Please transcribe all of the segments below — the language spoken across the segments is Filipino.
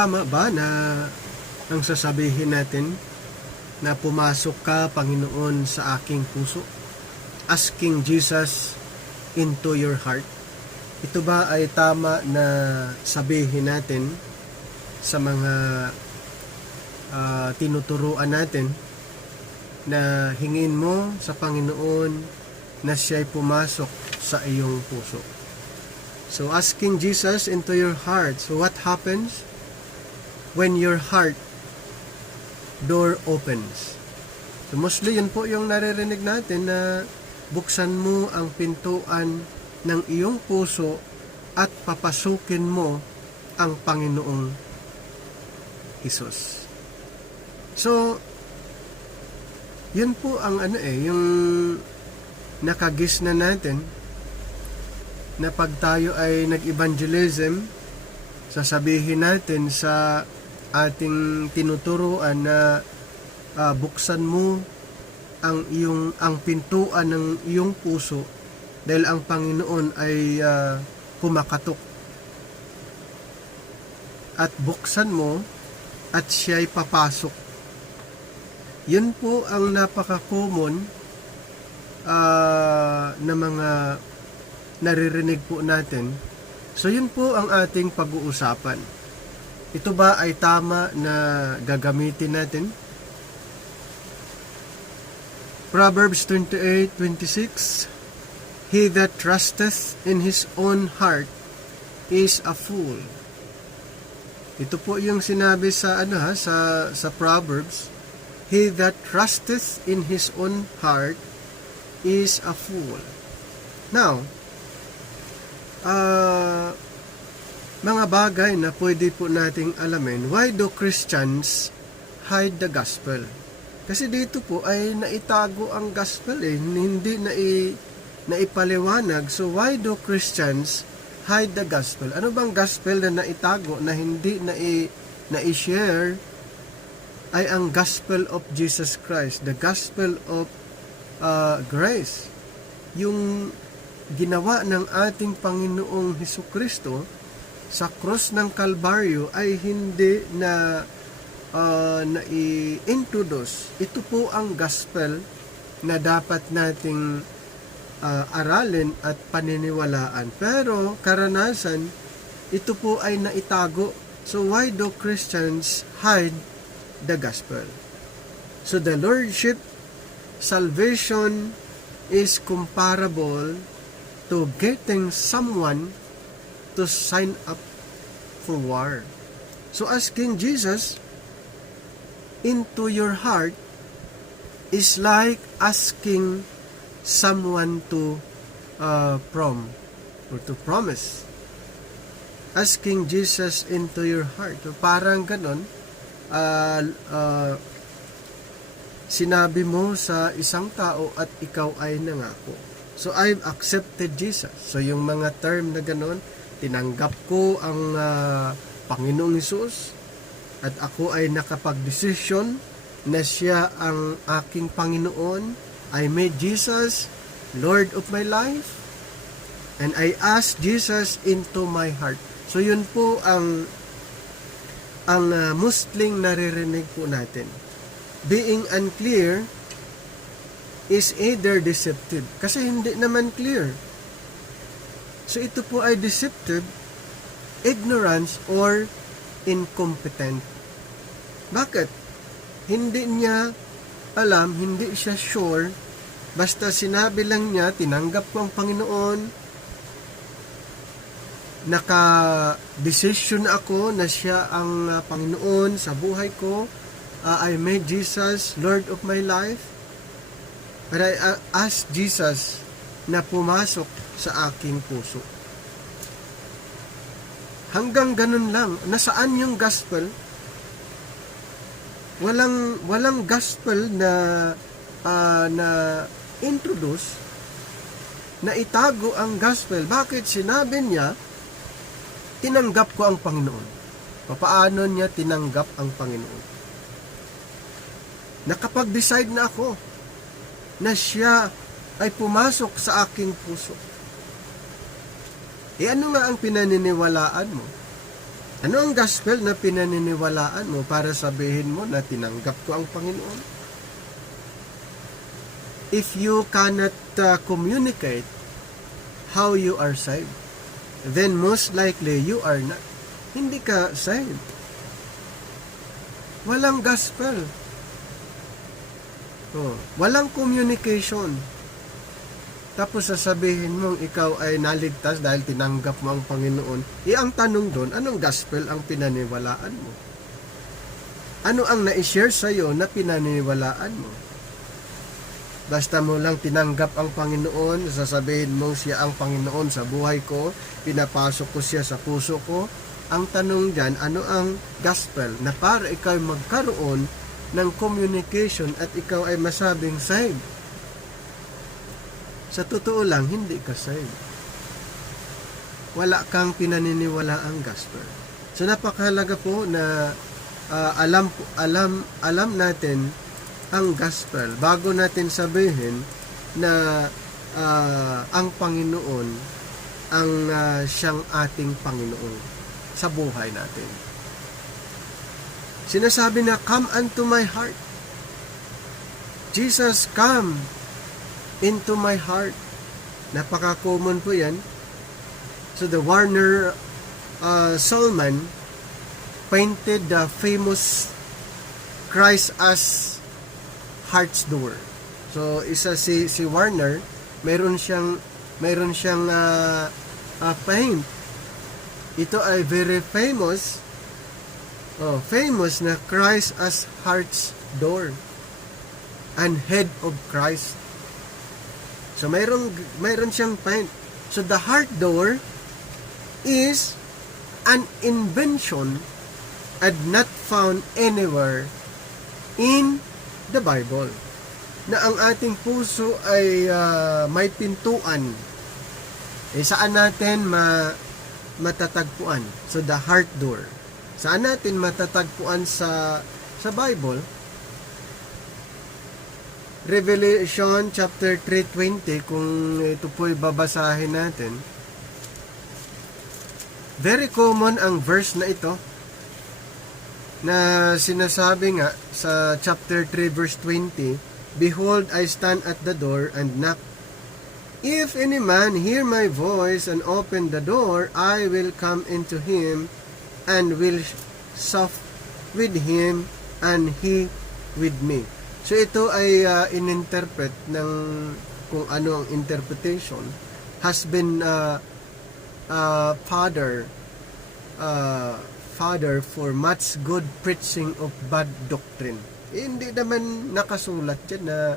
tama ba na ang sasabihin natin na pumasok ka, Panginoon, sa aking puso? Asking Jesus into your heart. Ito ba ay tama na sabihin natin sa mga tinuturuan natin na hingin mo sa Panginoon na siya'y pumasok sa iyong puso? So asking Jesus into your heart. So what happens when your heart door opens? So mostly yun po yung naririnig natin, na buksan mo ang pintuan ng iyong puso at papasukin mo ang Panginoong Hesus. So yun po ang yung nakagis na natin, na pag tayo ay nag-evangelism, sasabihin natin sa ating tinuturuan na buksan mo ang pintuan ng iyong puso, dahil ang Panginoon ay kumakatok. At buksan mo at siya'y papasok. Yun po ang napaka-common na mga naririnig po natin. So yun po ang ating pag-uusapan. Ito ba ay tama na gagamitin natin? Proverbs 28:26, He that trusteth in his own heart is a fool. Ito po yung sinabi sa sa Proverbs. He that trusteth in his own heart is a fool. Now, mga bagay na pwede po nating alamin. Why do Christians hide the gospel? Kasi dito po ay naitago ang gospel, hindi naipaliwanag. So why do Christians hide the gospel? Ano bang gospel na naitago, na hindi na-share? Ay ang gospel of Jesus Christ, the gospel of grace. Yung ginawa ng ating Panginoong Hesukristo sa krus ng Kalbaryo ay hindi na i-introduce. Ito po ang gospel na dapat nating aralin at paniniwalaan. Pero karanasan, ito po ay naitago. So why do Christians hide the gospel? So the Lordship salvation is comparable to getting someone to sign up for war. So asking Jesus into your heart is like asking someone to promise. Asking Jesus into your heart. So parang ganon, sinabi mo sa isang tao at ikaw ay nangako. So, I've accepted Jesus. So, yung mga term na ganon, tinanggap ko ang Panginoong Hesus at ako ay nakapag-desisyon na siya ang aking Panginoon. I made Jesus Lord of my life and I asked Jesus into my heart. So, yun po ang Muslim naririnig po natin. Being unclear is either deceptive. Kasi hindi naman clear. So ito po ay deceptive, ignorance, or incompetent. Bakit? Hindi niya alam, hindi siya sure. Basta sinabi lang niya, tinanggap ko ang Panginoon, naka-decision ako na siya ang Panginoon sa buhay ko. I made Jesus Lord of my life. But I ask Jesus na pumasok sa aking puso. Hanggang ganun lang. Nasaan yung gospel? Walang gospel na introduce, na itago ang gospel. Bakit? Sinabi niya, tinanggap ko ang Panginoon. Paano niya tinanggap ang Panginoon? Nakapag-decide na ako na siya ay pumasok sa aking puso. Ano nga ang pinaniniwalaan mo? Ano ang gospel na pinaniniwalaan mo para sabihin mo na tinanggap ko ang Panginoon? If you cannot communicate how you are saved, then most likely you are not. Hindi ka saved. Walang gospel. Walang communication. Tapos sasabihin mong ikaw ay naligtas dahil tinanggap mo ang Panginoon. Ang tanong doon, anong gospel ang pinaniwalaan mo? Ano ang na-share sa'yo na pinaniwalaan mo? Basta mo lang tinanggap ang Panginoon, sasabihin mo siya ang Panginoon sa buhay ko, pinapasok ko siya sa puso ko. Ang tanong dyan, ano ang gospel na para ikaw magkaroon ng communication at ikaw ay masabing saved? Sa totoo lang, hindi ka saved. Wala kang pinaniniwalaang gospel. So napakahalaga po na alam natin ang gospel bago natin sabihin na ang Panginoon ang siyang ating Panginoon sa buhay natin. Sinasabi na, come unto my heart. Jesus, come into my heart. Napaka-common po yan. So the Warner Solomon painted the famous Christ as heart's door. So isa si Warner, mayroon siyang paint. Ito ay very famous na Christ as heart's door and head of Christ. So mayroon siyang paint. So the heart door is an invention and not found anywhere in the Bible. Na ang ating puso ay may pintuan. Saan natin matatagpuan? So the heart door. Saan natin matatagpuan sa Bible? Revelation chapter 3:20, kung ito po'y babasahin natin. Very common ang verse na ito na sinasabi nga sa chapter 3 verse 20, behold, I stand at the door and knock. If any man hear my voice and open the door, I will come into him and will sup with him and he with me. So ito ay ininterpret ng kung ano ang interpretation has been father for much good preaching of bad doctrine. Hindi naman nakasulat dyan na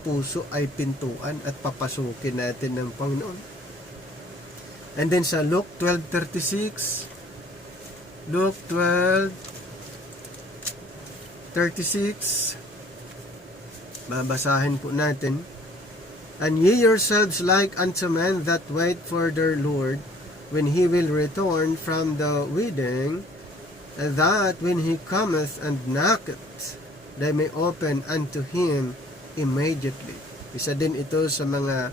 puso ay pintuan at papasukin natin ng Panginoon. And then sa Luke 12:36, Luke 12:36, babasahin po natin. And ye yourselves like unto men that wait for their Lord, when he will return from the wedding, and that when he cometh and knocketh, they may open unto him immediately. Isa din ito sa mga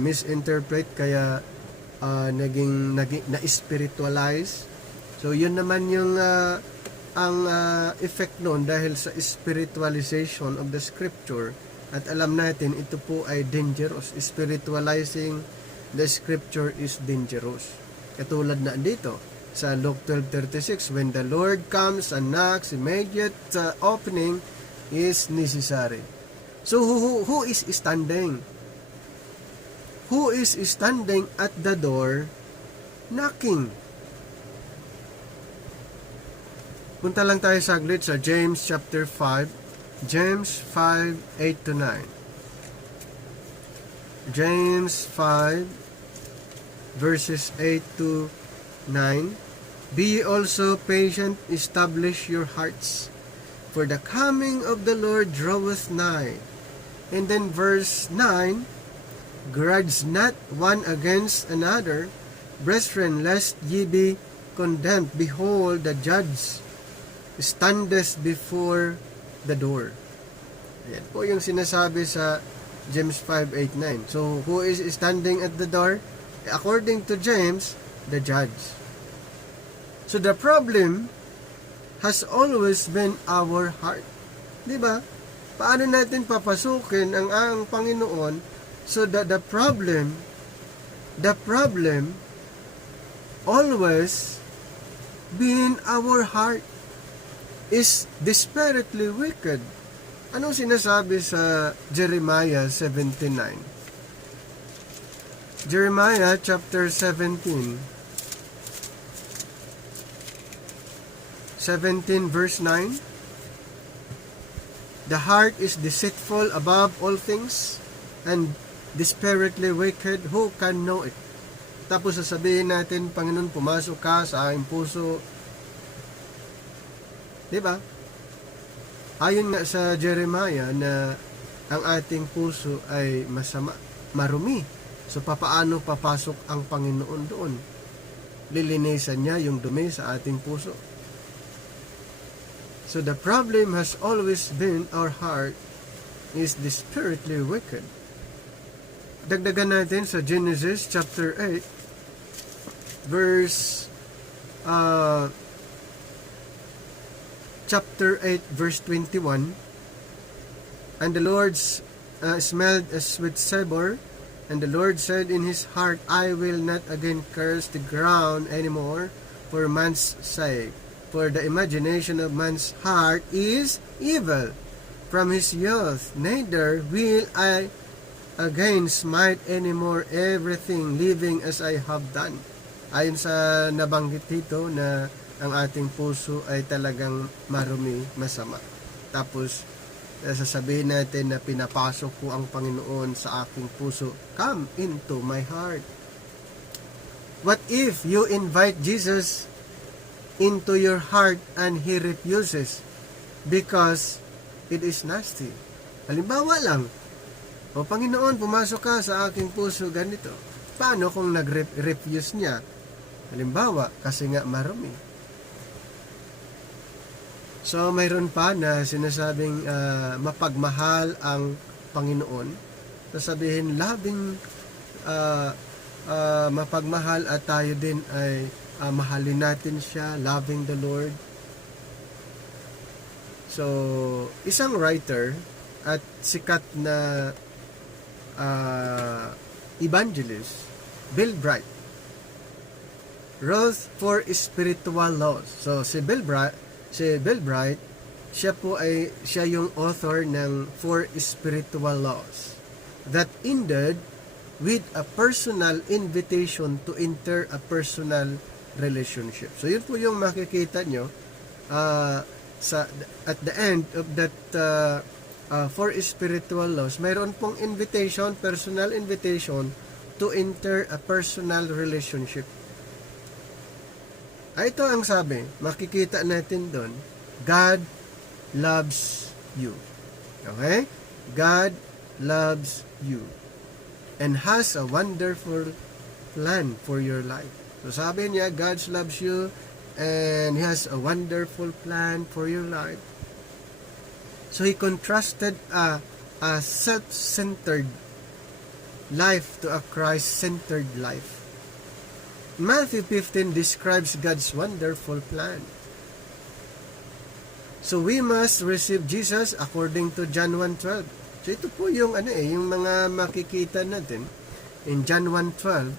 misinterpret kaya naging na-spiritualize. So yun naman yung ang effect noon dahil sa spiritualization of the scripture, at alam natin ito po ay dangerous. Spiritualizing the scripture is dangerous. Katulad na dito sa Luke 12:36, when the Lord comes and knocks, immediate opening is necessary. So who is standing? Who is standing at the door knocking? Punta lang tayo saglit sa James chapter 5. James 5:8-9. James 5 verses 8-9. Be ye also patient, establish your hearts, for the coming of the Lord draweth nigh. And then verse 9, grudge not one against another, brethren, lest ye be condemned. Behold, the judge standeth before the door. Ayan po yung sinasabi sa James 5:8-9. So, who is standing at the door? According to James, the judge. So the problem has always been our heart. Di ba? Paano natin papasukin ang Panginoon so that the problem always being our heart is desperately wicked. Anong sinasabi sa Jeremiah 17:9? Jeremiah chapter 17 verse 9. The heart is deceitful above all things and desperately wicked. Who can know it? Tapos sasabihin natin, Panginoon, pumasok ka sa aking puso. Diba? Ayon nga sa Jeremiah na ang ating puso ay masama, marumi. So, papaano papasok ang Panginoon doon? Lilinisan niya yung dumi sa ating puso. So, the problem has always been our heart is desperately wicked. Dagdagan natin sa Genesis chapter 8, chapter 8, verse 21. And the Lord smelled a sweet savor, and the Lord said in his heart, I will not again curse the ground anymore for man's sake. For the imagination of man's heart is evil from his youth. Neither will I again smite anymore everything living as I have done. Ayon sa nabanggit dito na ang ating puso ay talagang marumi, masama. Tapos, sasabihin natin na pinapasok ko ang Panginoon sa aking puso. Come into my heart. What if you invite Jesus into your heart and He refuses because it is nasty? Halimbawa lang, o Panginoon, pumasok ka sa aking puso ganito. Paano kung nag-refuse niya? Halimbawa, kasi nga marumi. So, mayroon pa na sinasabing mapagmahal ang Panginoon. Sasabihin, mapagmahal at tayo din ay mahalin natin siya, loving the Lord. So, isang writer at sikat na evangelist, Bill Bright, wrote 4 spiritual laws. So, si Bill Bright, siya yung author ng 4 spiritual laws that ended with a personal invitation to enter a personal relationship. So yun po yung makikita nyo at the end of that 4 spiritual laws, mayroon pong invitation, personal invitation to enter a personal relationship. Ito ang sabi, makikita natin doon, God loves you. Okay? God loves you and has a wonderful plan for your life. So sabi niya, God loves you and He has a wonderful plan for your life. So He contrasted a self-centered life to a Christ-centered life. Matthew 15 describes God's wonderful plan. So we must receive Jesus according to John 1:12. So ito po yung yung mga makikita natin in John 1:12.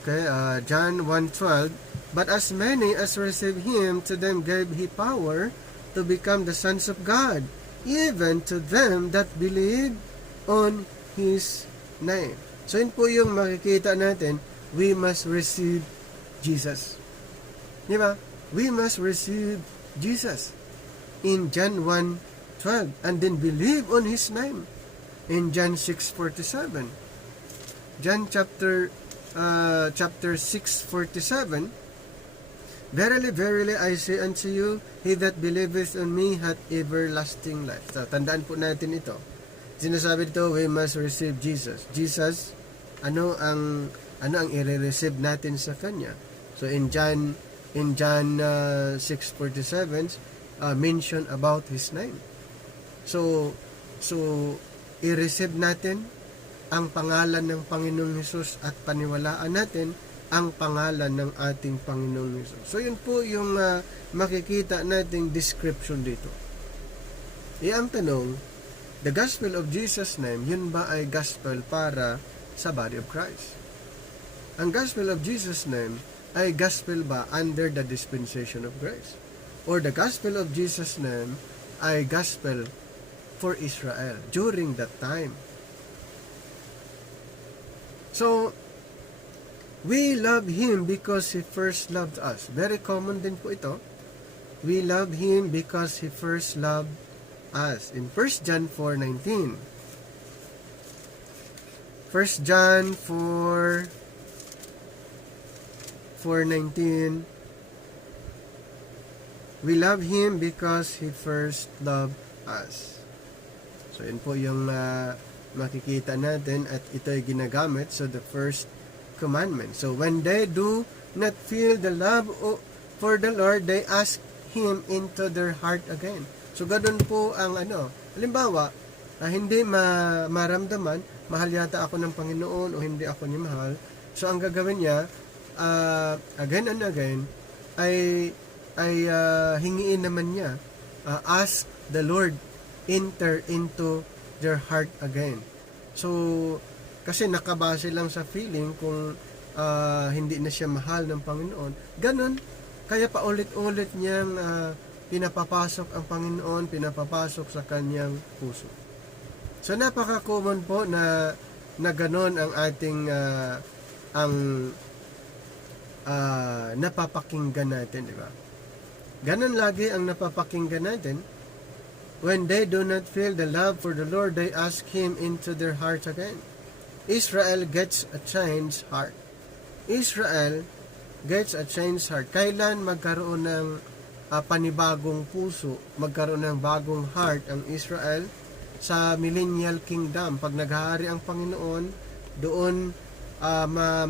Okay, John 1:12. But as many as received Him, to them gave He power to become the sons of God, even to them that believe on His name. So yun po yung makikita natin. We must receive Jesus. Di ba? We must receive Jesus in John 1:12 and then believe on His name in John 6:47. John chapter 6:47. Verily, verily, I say unto you, he that believeth on me hath everlasting life. So, tandaan po natin ito. Sinasabi dito, we must receive Jesus. Jesus, ano ang i-receive natin sa Kanya? So in John 6:47 mention about His name. So i-receive natin ang pangalan ng Panginoong Hesus at paniwalaan natin ang pangalan ng ating Panginoong Hesus. So yun po yung makikita nating description dito. Ang tanong, the gospel of Jesus' name, yun ba ay gospel para sa body of Christ? Ang gospel of Jesus' name ay gospel ba under the dispensation of grace? Or the gospel of Jesus' name ay gospel for Israel during that time? So, we love Him because He first loved us. Very common din po ito. We love Him because He first loved us. In 1 John 4:19. 1 John 4:19. We love Him because He first loved us. So, yun po yung makikita natin at ito ay ginagamit. So, the first commandment. So when they do not feel the love for the Lord, they ask Him into their heart again. So ganun po ang halimbawa, hindi maramdaman, mahal yata ako ng Panginoon o hindi ako niya mahal. So ang gagawin niya, again and again, ay hingiin naman niya, ask the Lord enter into their heart again. So kasi nakabase lang sa feeling kung hindi na siya mahal ng Panginoon. Ganon, kaya paulit-ulit niyang pinapapasok ang Panginoon, pinapapasok sa kanyang puso. So napaka-common po na ganon ang ating napapakinggan natin, di ba? Ganon lagi ang napapakinggan natin. When they do not feel the love for the Lord, they ask Him into their hearts again. Israel gets a changed heart. Israel gets a changed heart. Kailan magkaroon ng panibagong puso, magkaroon ng bagong heart ang Israel? Sa millennial kingdom. Pag naghahari ang Panginoon, doon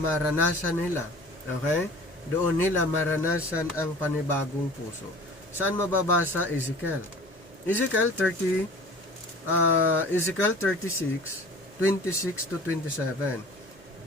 maranasan nila. Okay? Doon nila maranasan ang panibagong puso. Saan mababasa? Ezekiel 36, 26 to 27.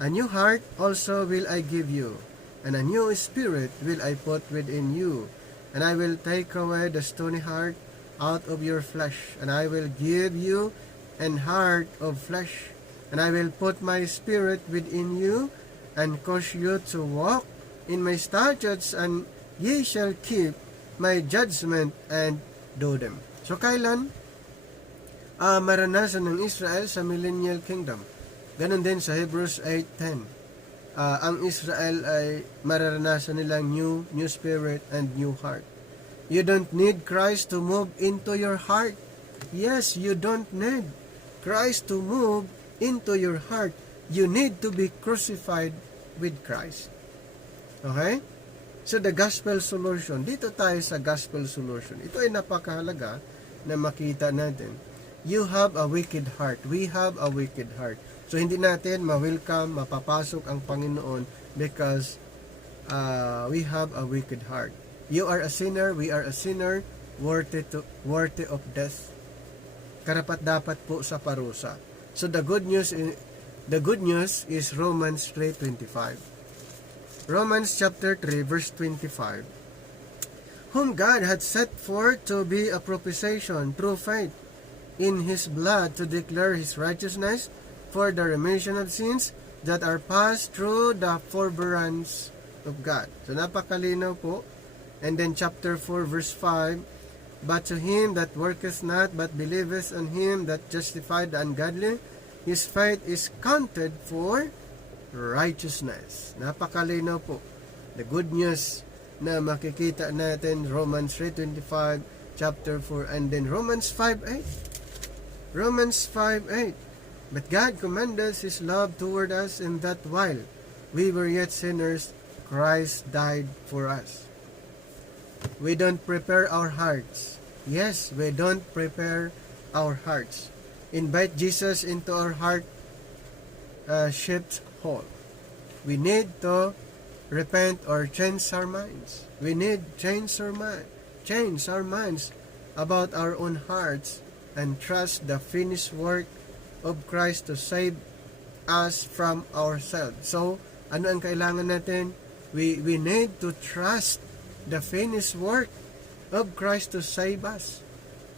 A new heart also will I give you, and a new spirit will I put within you, and I will take away the stony heart out of your flesh, and I will give you an heart of flesh, and I will put my spirit within you, and cause you to walk in my statutes, and ye shall keep my judgment and do them. So kailan maranasan ng Israel sa millennial kingdom? Ganon din sa Hebrews 8:10. Ang Israel ay mararanasan nilang new spirit and new heart. You don't need Christ to move into your heart. Yes, you don't need Christ to move into your heart. You need to be crucified with Christ. Okay? So the gospel solution, dito tayo sa gospel solution. Ito ay napakahalaga na makita natin. You have a wicked heart. We have a wicked heart. So hindi natin ma-welcome, mapapasok ang Panginoon because we have a wicked heart. You are a sinner, we are a sinner, worthy of death. Karapat-dapat po sa parusa. So the good news is Romans 3:25. Romans chapter 3 verse 25. Whom God had set forth to be a propitiation through faith in His blood to declare His righteousness for the remission of sins that are passed through the forbearance of God. So napakalinaw po. And then chapter 4 verse 5, but to him that worketh not, but believeth on Him that justified the ungodly, his faith is counted for righteousness. Napakalinaw po. The good news na makikita natin, Romans 3:25, chapter 4, and then Romans 5:8. Romans 5:8. But God commended His love toward us in that while we were yet sinners, Christ died for us. We don't prepare our hearts. Yes, we don't prepare our hearts. Invite Jesus into our heart shaped hole. We need to repent or change our minds. We need change our minds about our own hearts and trust the finished work of Christ to save us from ourselves. So, Ano ang kailangan natin? We need to trust the finished work of Christ to save us.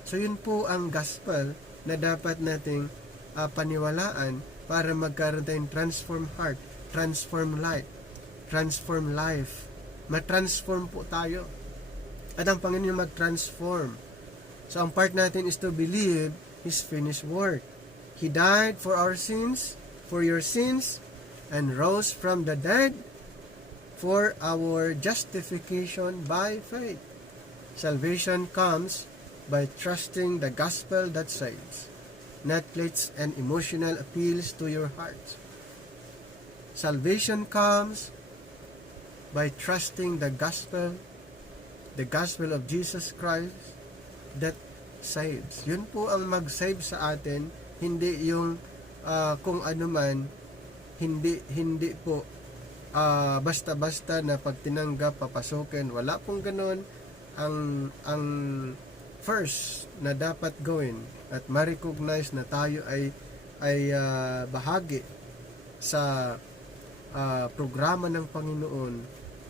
So yun po ang gospel na dapat nating paniwalaan para magkaroon tayong transform heart, transform life. Ma-transform po tayo. At ang Panginoon mag-transform. So ang part natin is to believe His finished work. He died for our sins, for your sins, and rose from the dead for our justification by faith. Salvation comes by trusting the gospel that saves, not pleas and emotional appeals to your hearts. Salvation comes by trusting the gospel of Jesus Christ that saves. Yun po ang mag-save sa atin, hindi yung kung ano man, hindi po basta-basta na pag tinanggap papasukin. Wala pong ganoon. Ang first na dapat gawin at ma-recognize na tayo ay bahagi sa programa ng Panginoon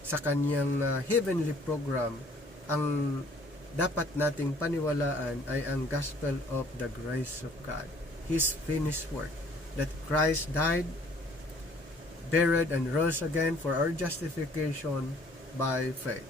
sa kanyang heavenly program, ang dapat nating paniwalaan ay ang gospel of the grace of God, His finished work, that Christ died, buried, and rose again for our justification by faith.